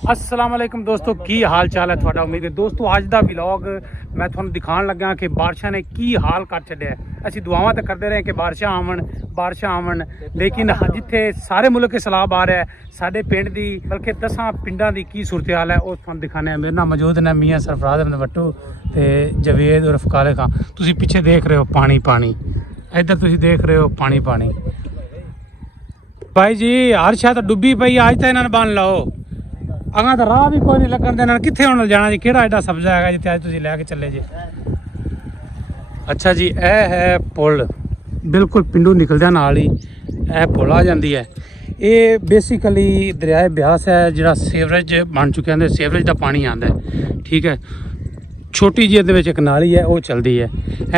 अस्सलाम वालेकुम दोस्तों, की हाल चाल है थोड़ा। उम्मीद है दोस्तों अज का व्लॉग मैं थोड़ा दिखाने लगा कि बारिशा ने की हाल कर छड्या। असीं दुआवां तो करते रहे कि बारिशा आवन, लेकिन जिथे सारे मुल्क के सैलाब आ रहा है साडे पिंड दी बल्कि 10 पिंडां दी की सूरत हाल है वो तुहानूं दिखाने। मेरे नाल मौजूद ने मियाँ सरफराज अहमद भट्टू ते जवेद उर्फ काले खां। तुसीं पिछे देख रहे हो पानी पानी, इधर तुसीं देख रहे हो पानी पानी। भाई जी हर शायद डुब्बी पई, अज तो इन्होंने बन लाओ। अगर तो राह भी कोई नहीं लगन देना, कितने हुण जाना जी, केड़ा एडा सब्जा है जिथे अज तुसीं लैके चले जी। अच्छा जी, यह है पुल, बिल्कुल पिंडू निकलदे नाल ही यह पुल आ जाती है। ये बेसिकली दरियाए ब्यास है जिहड़ा सीवरेज बन चुके हैं, सीवरेज का पानी आता है, ठीक है। छोटी जी ये एक नाली है वो चलती है।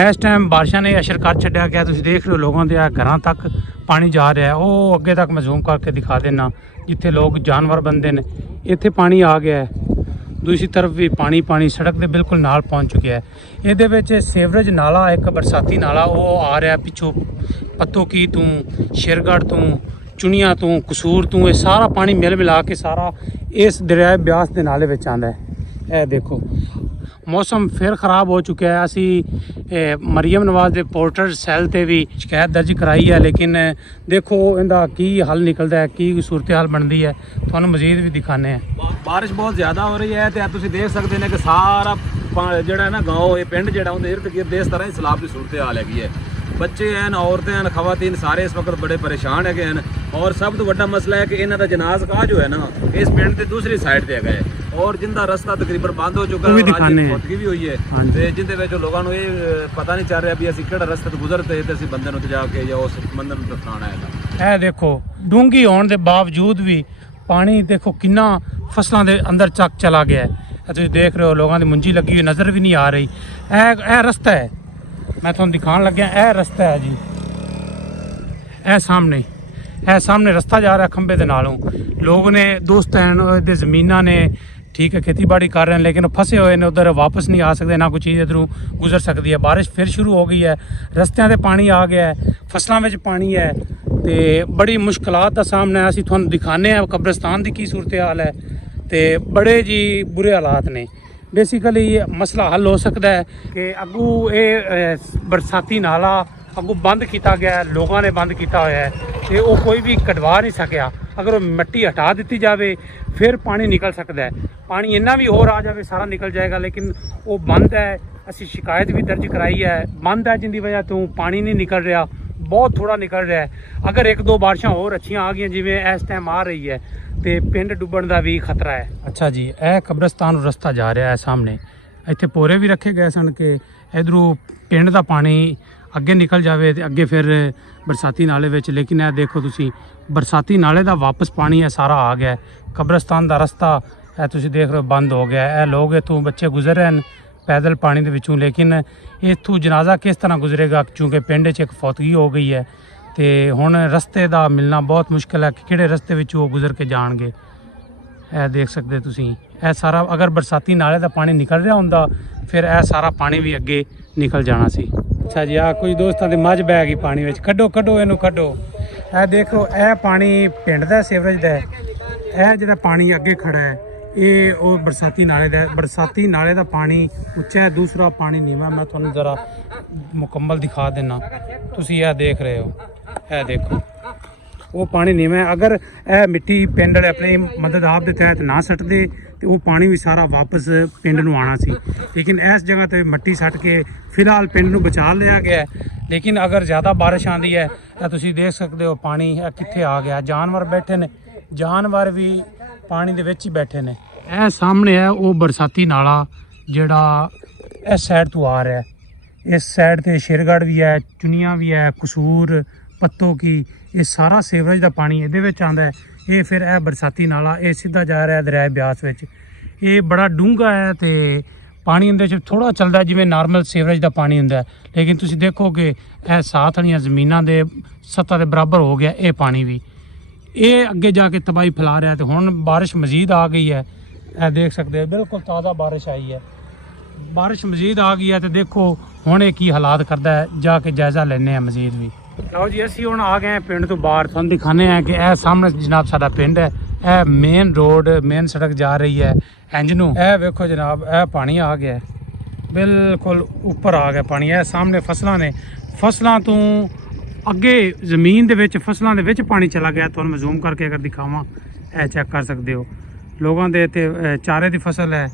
इस टाइम बारिशा ने असर कर छड्या गया, तुसीं देख रहे हो लोगों के घरों तक पानी जा रहा है। वो अगे तक मैं जूम करके दिखा देना जिथे लोग जानवर बनते हैं, इत्थे पानी आ गया है। दूसरी तरफ भी पानी पानी सड़क के बिल्कुल नाल पहुँच चुका है। ये सीवरेज नाला एक बरसाती नाला वो आ रहा है पिछों पत्तों की तू, शेरगढ़ तू, चुनिया तू, कसूर तू, ये सारा पानी मिल मिला के सारा इस दरियाए ब्यास के नाले में आता है। यह देखो मौसम फिर ख़राब हो चुका है। असी मरियम नवाज के पोर्टर सैल से भी शिकायत दर्ज कराई है, लेकिन देखो इनका की हल निकलता है, की सूरत हाल बनती है, थोड़ा मजीद भी दिखाने हैं। बारिश बहुत ज़्यादा हो रही है तो तुम देख सकते हैं कि सारा जोड़ा है ना गाँव, ये पिंड जो उनके इर्द गिर्द इस तरह ही सैलाब की सूरत हाल हैगी है। बच्चे हैं, औरतें हैं, खवातीन सारे इस वक्त बड़े परेशान है। और सब तो बड़ा मसला है कि इन्हों का जनाज का जो है ना इस पिंड की दूसरी साइड से है और जिनका रस्ता तकरीबन बंद हो चुका है, फौतगी भी हुई है जिंदे लोगों को ये पता नहीं चल रहा भी असं कि रस्ते गुजरते तो बंदे को जाके या उस बंदे को दफनाना है। देखो डूंगी होने के बावजूद भी पानी देखो कितना फसलों के अंदर चक चला गया है। तुम देख रहे हो लोगों की मुंजी लगी हुई नज़र भी नहीं आ रही। यह रस्ता है, मैं थोड़ा दिखाने लग्या, यह रस्ता है जी। यह सामने रस्ता जा रहा है खंबे के नालों। लोग ने दोस्त हैं जमीना ने, ठीक है, खेती बाड़ी कर रहे हैं, लेकिन फसे हुए ने उधर वापस नहीं आ सकते, ना कोई चीज़ इधरों गुजर सकती है। बारिश फिर शुरू हो गई है, रस्तियां ते पानी आ गया है, फसलों में पानी है, तो बड़ी मुश्किलात का सामना है। असीं तुहानूं दिखाने हैं कब्रिस्तान की की सूरत हाल है, तो बड़े जी बुरे हालात ने। बेसिकली ये मसला हल हो सकता है कि अगू ये बरसाती नाला अगू बंद किया गया है, लोगों ने बंद किया हुआ है, तो वो कोई भी कटवा नहीं सकिया। अगर वो मिट्टी हटा दी जाए फिर पानी निकल सकता है। पानी इन्ना भी और आ जाए सारा निकल जाएगा, लेकिन वो बंद है। असी शिकायत भी दर्ज कराई है, बंद है, जिंदी वजह तो पानी नहीं निकल रहा, बहुत थोड़ा निकल रहा है। अगर एक दो बारिशां और अच्छियां आ गई जिवें इस टाइम आ रही है तो पिंड डुबण का भी खतरा है। अच्छा जी, यह कब्रिस्तान रस्ता जा रहा है सामने। इत्थे पोरे भी रखे गए सन कि इधरों पिंड का पानी अगे निकल जाए तो अगे फिर बरसाती नाले विच, लेकिन यह देखो तुसी बरसाती नाले का वापस पानी है सारा आ गया। कब्रिस्तान का रस्ता है तुसी देख रहे हो बंद हो गया है। लोग इतों बच्चे गुजर रहे हैं पैदल पानी के विचों, लेकिन इतों जनाजा किस तरह गुजरेगा चूँकि पिंड च एक फौतगी हो गई है, तो हुण रस्ते का मिलना बहुत मुश्किल है कि किहड़े रस्ते विच वो गुजर के जाणगे। यह देख सकते तुसी, यह सारा अगर बरसाती नाले का पानी निकल रहा होंदा फिर यह सारा पानी भी अगे निकल जाना सी। अच्छा जी, आ कुछ दोस्तों की मझ बह गई पानी में, कड्डो कड्डो इनू कड्डो। यह देखो यह पानी पिंड का सीवरेज का है, यह जो पानी अगे खड़ा है ये वो बरसाती नाले का। बरसाती नाले का पानी उच्चा है, दूसरा पानी नीवा। मैं थोड़ा ज़रा मुकम्मल दिखा देना, तुसी यह देख रहे हो, यह देखो वो पानी नीवा है। अगर यह मिट्टी पिंड अपनी मदद आप के तहत ना सटते तो वो पानी भी सारा वापस पिंड नूं आना सी, लेकिन इस जगह पर मिट्टी सट के फिलहाल पिंड नूं बचा लिया गया है। लेकिन अगर ज़्यादा बारिश आती है तो तुसी देख सकते हो पानी कित्थे आ गया। जानवर बैठे ने, जानवर भी पानी दे विच ही बैठे ने। यह सामने है वो बरसाती नाला जिहड़ा इस साइड तो आ रहा है। इस साइड ते शेरगढ़ भी है, चुनिया भी है, कसूर, पत्तों की, ये सारा सीवरेज का पानी ये आंदा है। ये फिर यह बरसाती नाला ये सीधा जा रहा है दरिया ब्यास विच। ये बड़ा डूंगा है तो पानी इहदे थोड़ा चलता है जिवें नॉर्मल सीवरेज का पानी हुंदा है, लेकिन तुसीं देखो कि यह साथ वाली जमीनां दे सतह के बराबर हो गया ये पानी भी। ये अगे जाके तबाही फैला रहा है। तो हुण बारिश मजीद आ गई है, यह देख सकते हो बिल्कुल ताज़ा बारिश आई है। बारिश मजीद आ गई है तो देखो हुण ये की हालात करता है, जाके जायज़ा लेने मजीद भी। लो जी, असीं हुण आ गए पिंड तो बाहर, तुहानूं दिखाने हैं कि यह सामने जनाब साडा पिंड है। ਇਹ ਮੇਨ ਰੋਡ ਮੇਨ ਸੜਕ ਜਾ ਰਹੀ ਹੈ ਇੰਜ ਨੂੰ। ਇਹ ਵੇਖੋ ਜਨਾਬ, ਇਹ ਪਾਣੀ ਆ ਗਿਆ ਬਿਲਕੁਲ ਉੱਪਰ ਆ ਗਿਆ ਪਾਣੀ। ਇਹ ਸਾਹਮਣੇ ਫਸਲਾਂ ਨੇ, ਫਸਲਾਂ ਤੋਂ ਅੱਗੇ ਜ਼ਮੀਨ ਦੇ ਵਿੱਚ ਫਸਲਾਂ ਦੇ ਵਿੱਚ ਪਾਣੀ ਚਲਾ ਗਿਆ। ਤੁਹਾਨੂੰ ਮੈਂ ਜ਼ੂਮ ਕਰਕੇ ਅਗਰ ਦਿਖਾਵਾਂ, ਇਹ ਚੈੱਕ ਕਰ ਸਕਦੇ ਹੋ। ਲੋਕਾਂ ਦੇ ਇੱਥੇ ਚਾਰੇ ਦੀ ਫਸਲ ਹੈ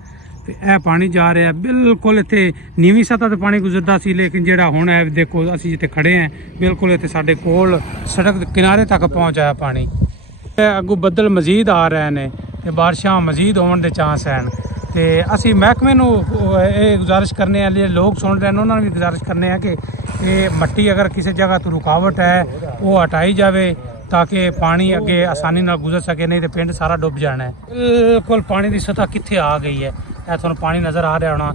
ਤੇ ਇਹ ਪਾਣੀ ਜਾ ਰਿਹਾ ਬਿਲਕੁਲ। ਇੱਥੇ ਨੀਵੀਂ ਸਤ੍ਹਾ ਤੇ ਪਾਣੀ ਗੁਜ਼ਰਦਾ ਸੀ, ਲੇਕਿਨ ਜਿਹੜਾ ਹੁਣ ਹੈ ਦੇਖੋ ਅਸੀਂ ਜਿੱਥੇ ਖੜੇ ਹਾਂ ਬਿਲਕੁਲ ਇੱਥੇ ਸਾਡੇ ਕੋਲ ਸੜਕ ਦੇ ਕਿਨਾਰੇ ਤੱਕ ਪਹੁੰਚਾਇਆ ਪਾਣੀ। ਅੱਗੋਂ ਬੱਦਲ ਮਜ਼ੀਦ ਆ ਰਹੇ ਨੇ ਤੇ ਬਾਰਿਸ਼ਾਂ ਮਜ਼ੀਦ ਹੋਣ ਦੇ ਚਾਂਸ ਹਨ। ਤੇ ਅਸੀਂ ਮਹਿਕਮੇ ਨੂੰ ਇਹ ਗੁਜ਼ਾਰਿਸ਼ ਕਰਨੇ ਆ, ਜਿਹੜੇ ਲੋਕ ਸੁਣ ਰਹੇ ਨੇ ਉਹਨਾਂ ਨੂੰ ਵੀ ਗੁਜ਼ਾਰਿਸ਼ ਕਰਨੇ ਆ ਕਿ ਇਹ ਮਿੱਟੀ ਅਗਰ ਕਿਸੇ ਜਗ੍ਹਾ ਤੋਂ ਰੁਕਾਵਟ ਹੈ ਉਹ ਹਟਾਈ ਜਾਵੇ ਤਾਂ ਕਿ ਪਾਣੀ ਅੱਗੇ ਆਸਾਨੀ ਨਾਲ ਗੁਜ਼ਰ ਸਕੇ, ਨਹੀਂ ਤੇ ਪਿੰਡ ਸਾਰਾ ਡੁੱਬ ਜਾਣਾ ਹੈ। ਬਿਲਕੁਲ ਪਾਣੀ ਦੀ ਸਤ੍ਹਾ ਕਿੱਥੇ ਆ ਗਈ ਹੈ, ਇਹ ਤੁਹਾਨੂੰ ਪਾਣੀ ਨਜ਼ਰ ਆ ਰਿਹਾ ਹੋਣਾ।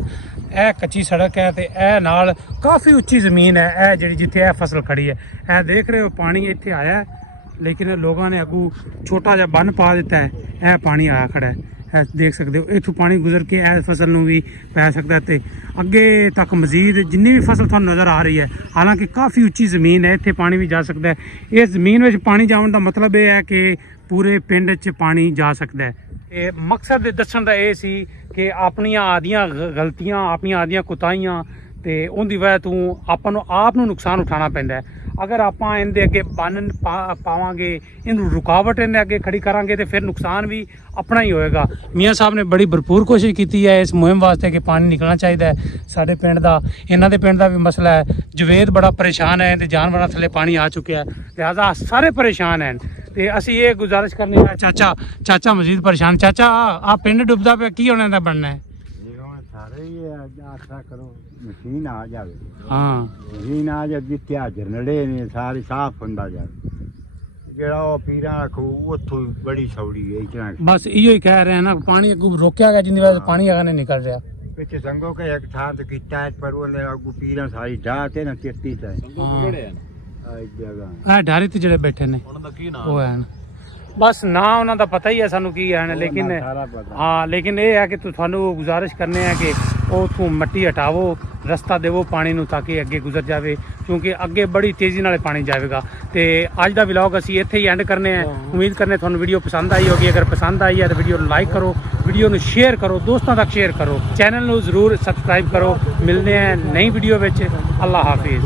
ਇਹ ਕੱਚੀ ਸੜਕ ਹੈ ਤੇ ਇਹ ਨਾਲ ਕਾਫੀ ਉੱਚੀ ਜ਼ਮੀਨ ਹੈ। ਇਹ ਜਿਹੜੀ ਜਿੱਥੇ ਇਹ ਫਸਲ ਖੜੀ ਹੈ, ਇਹ ਦੇਖ ਰਹੇ ਹੋ ਪਾਣੀ ਇੱਥੇ ਆਇਆ ਹੈ, ਲੇਕਿਨ ਲੋਕਾਂ ਨੇ ਅੱਗੋਂ ਛੋਟਾ ਜਿਹਾ ਬੰਨ ਪਾ ਦਿੱਤਾ ਹੈ। ਇਹ ਪਾਣੀ ਆਇਆ ਖੜਾ ਹੈ, ਇਹ ਦੇਖ ਸਕਦੇ ਹੋ। ਇੱਥੋਂ ਪਾਣੀ ਗੁਜ਼ਰ ਕੇ ਇਹ ਫਸਲ ਨੂੰ ਵੀ ਪੈ ਸਕਦਾ ਤੇ ਅੱਗੇ ਤੱਕ ਮਜ਼ੀਦ ਜਿੰਨੀ ਵੀ ਫਸਲ ਤੁਹਾਨੂੰ ਨਜ਼ਰ ਆ ਰਹੀ ਹੈ, ਹਾਲਾਂਕਿ ਕਾਫੀ ਉੱਚੀ ਜ਼ਮੀਨ ਹੈ, ਇੱਥੇ ਪਾਣੀ ਵੀ ਜਾ ਸਕਦਾ ਹੈ। ਇਸ ਜ਼ਮੀਨ ਵਿੱਚ ਪਾਣੀ ਜਾਣ ਦਾ ਮਤਲਬ ਇਹ ਹੈ ਕਿ ਪੂਰੇ ਪਿੰਡ 'ਚ ਪਾਣੀ ਜਾ ਸਕਦਾ ਹੈ। ਇਹ ਮਕਸਦ ਦੱਸਣ ਦਾ ਇਹ ਸੀ ਕਿ ਆਪਣੀਆਂ ਆਦੀਆਂ ਗਲਤੀਆਂ, ਆਪਣੀਆਂ ਆਦੀਆਂ ਕੁਤਾਹੀਆਂ ਤੇ ਉਹਦੀ ਵਜ੍ਹਾ ਤੋਂ ਆਪਾਂ ਨੂੰ ਆਪ ਨੂੰ ਨੁਕਸਾਨ ਉਠਾਉਣਾ ਪੈਂਦਾ ਹੈ। ਅਗਰ ਆਪਾਂ ਇਹਦੇ ਅੱਗੇ ਬੰਨ ਪਾਵਾਂਗੇ, ਇਹਨੂੰ ਰੁਕਾਵਟ ਇਹਦੇ ਅੱਗੇ ਖੜੀ ਕਰਾਂਗੇ ਤੇ ਫਿਰ ਨੁਕਸਾਨ ਵੀ ਆਪਣਾ ਹੀ ਹੋਏਗਾ। ਮੀਆਂ ਸਾਹਿਬ ਨੇ ਬੜੀ ਭਰਪੂਰ ਕੋਸ਼ਿਸ਼ ਕੀਤੀ ਹੈ ਇਸ ਮੁਹਿੰਮ ਵਾਸਤੇ ਕਿ ਪਾਣੀ ਨਿਕਲਣਾ ਚਾਹੀਦਾ ਹੈ ਸਾਡੇ ਪਿੰਡ ਦਾ। ਇਹਨਾਂ ਦੇ ਪਿੰਡ ਦਾ ਵੀ ਮਸਲਾ ਹੈ। ਜਵੇਦ ਬੜਾ ਪਰੇਸ਼ਾਨ ਹੈ ਤੇ ਜਾਨਵਰਾਂ ਥੱਲੇ ਪਾਣੀ ਆ ਚੁੱਕਿਆ, ਲਿਹਾਜ਼ਾ ਸਾਰੇ ਪਰੇਸ਼ਾਨ ਹਨ। ਤੇ ਅਸੀਂ ਇਹ ਗੁਜ਼ਾਰਿਸ਼ ਕਰਨੀ ਹੈ, ਚਾਚਾ ਮਜ਼ੀਦ ਪਰੇਸ਼ਾਨ। ਚਾਚਾ ਆ ਪਿੰਡ ਡੁੱਬਦਾ ਪਿਆ, ਕੀ ਹੋਣਾ ਦਾ ਬਣਨਾ ਹੈ? ਸਾਰੇ ਹੀ ਆਸਰਾ ਕਰੋ ਮਸ਼ੀਨ ਆ ਜਾਵੇ। ਹਾਂ ਮਸ਼ੀਨ ਆ ਜਾ, ਜਿੱਥੇ ਹਾਜ਼ਰ ਨੜੇ ਨੇ ਸਾਰੇ ਸਾਫ਼ ਹੁੰਦਾ ਜਾਵੇ। ਜਿਹੜਾ ਉਹ ਪੀਰਾਂ ਦਾ ਖੂਹ ਉੱਥੋਂ ਬੜੀ ਸੌੜੀ ਹੈ। ਇਸ ਤਰ੍ਹਾਂ ਬਸ ਇਹੋ ਹੀ ਕਹਿ ਰਹੇ ਨਾ, ਪਾਣੀ ਅੱਗੋਂ ਰੋਕਿਆ ਗਿਆ ਜਿੰਨੀ ਵਜ੍ਹਾ ਪਾਣੀ ਅਗਾ ਨਹੀਂ ਨਿਕਲ ਰਿਹਾ। ਪਿੱਛੇ ਸੰਗੋ ਕੇ ਇੱਕ ਥਾਂ ਤੇ ਕੀਤਾ ਪਰ ਉਹਨੇ ਅੱਗੂ ਪੀਰਾਂ ਸਾਰੀ ਢਾਹ ਤੇ ਨਾ ਚਿੱਟੀ ਤੇ ਕਿਹੜੇ ਹਨ ਆ ਜਗ੍ਹਾ ਇਹ ਢਾਰੇ ਤੇ ਜਿਹੜੇ ਬੈਠੇ ਨੇ ਉਹਨਾਂ ਦਾ ਕੀ ਨਾਮ? ਉਹ ਹਨ, ਬਸ ਨਾ ਉਹਨਾਂ ਦਾ ਪਤਾ ਹੀ ਹੈ ਸਾਨੂੰ ਕੀ ਹਨ, ਲੇਕਿਨ ਸਾਰਾ ਪਤਾ। ਹਾਂ ਲੇਕਿਨ ਇਹ ਹੈ ਕਿ ਤੁਹਾਨੂੰ ਗੁਜ਼ਾਰਿਸ਼ ਕਰਨੇ ਆ ਕਿ ਉਥੋਂ ਮਿੱਟੀ ਹਟਾਵੋ, ਰਸਤਾ ਦੇਵੋ ਪਾਣੀ ਨੂੰ ਤਾਂ ਕਿ ਅੱਗੇ ਗੁਜ਼ਰ ਜਾਵੇ, ਕਿਉਂਕਿ ਅੱਗੇ ਬੜੀ ਤੇਜ਼ੀ ਨਾਲ ਪਾਣੀ ਜਾਵੇਗਾ। ਤੇ ਅੱਜ ਦਾ ਵਲੌਗ ਅਸੀਂ ਇੱਥੇ ਹੀ ਐਂਡ ਕਰਨੇ ਆ। ਉਮੀਦ ਕਰਨੇ ਤੁਹਾਨੂੰ ਵੀਡੀਓ ਪਸੰਦ ਆਈ ਹੋਗੀ। ਅਗਰ ਪਸੰਦ ਆਈ ਹੈ ਤਾਂ ਵੀਡੀਓ ਨੂੰ ਲਾਈਕ ਕਰੋ, ਵੀਡੀਓ ਨੂੰ ਸ਼ੇਅਰ ਕਰੋ, ਦੋਸਤਾਂ ਤੱਕ ਸ਼ੇਅਰ ਕਰੋ, ਚੈਨਲ ਨੂੰ ਜ਼ਰੂਰ ਸਬਸਕ੍ਰਾਈਬ ਕਰੋ। ਮਿਲਦੇ ਆ ਨਈ ਵੀਡੀਓ ਵਿੱਚ। ਅੱਲਾ ਹਾਫਿਜ਼।